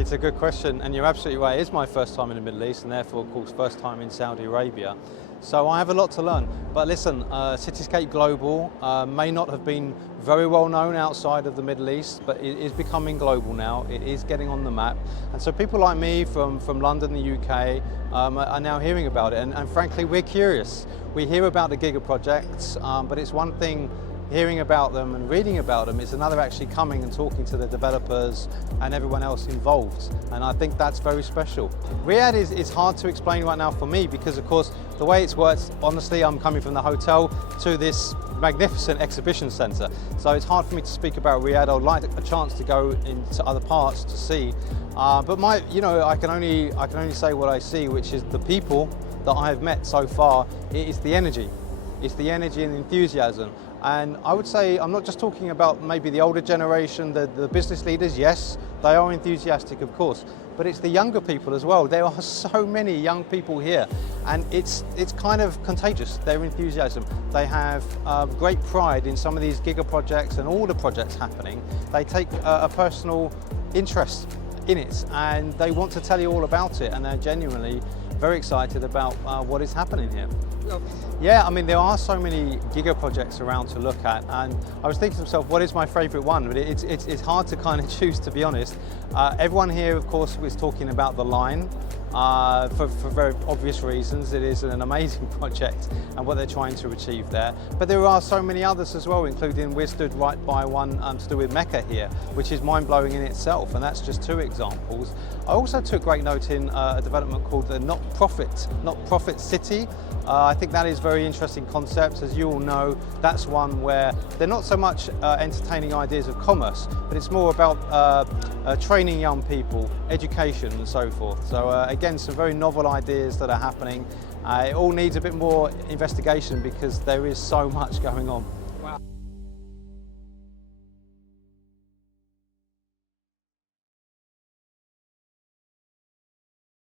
It's a good question, and you're absolutely right. It is my first time in the Middle East, and therefore, of course, first time in Saudi Arabia. So I have a lot to learn. But listen, Cityscape Global may not have been very well known outside of the Middle East, but it is becoming global now. It is getting on the map. And so people like me from London, the UK, are now hearing about it. And frankly, we're curious. We hear about the Giga projects, but it's one thing hearing about them and reading about them. It's another actually coming and talking to the developers and everyone else involved. And I think that's very special. Riyadh is hard to explain right now for me because, of course, the way it's worked, honestly, I'm coming from the hotel to this magnificent exhibition centre. So it's hard for me to speak about Riyadh. I'd like a chance to go into other parts to see. But I can only say what I see, which is the people that I have met so far. It is the energy. It's the energy and enthusiasm. And I would say, I'm not just talking about maybe the older generation, the business leaders, yes, they are enthusiastic, of course, but it's the younger people as well. There are so many young people here, and it's kind of contagious, their enthusiasm. They have great pride in some of these giga projects and all the projects happening. They take a personal interest in it, and they want to tell you all about it, and they're genuinely very excited about what is happening here. Yeah, I mean, there are so many giga projects around to look at, and I was thinking to myself, what is my favourite one? But it's hard to kind of choose, to be honest. Everyone here, of course, was talking about the line. For very obvious reasons. It is an amazing project and what they're trying to achieve there. But there are so many others as well, including we're stood right by one to do with Mecca here, which is mind-blowing in itself, and that's just two examples. I also took great note in a development called the Not-Profit City. I think that is a very interesting concept. As you all know, that's one where they're not so much entertaining ideas of commerce, but it's more about training young people, education and so forth. So again, some very novel ideas that are happening. It all needs a bit more investigation because there is so much going on. Wow.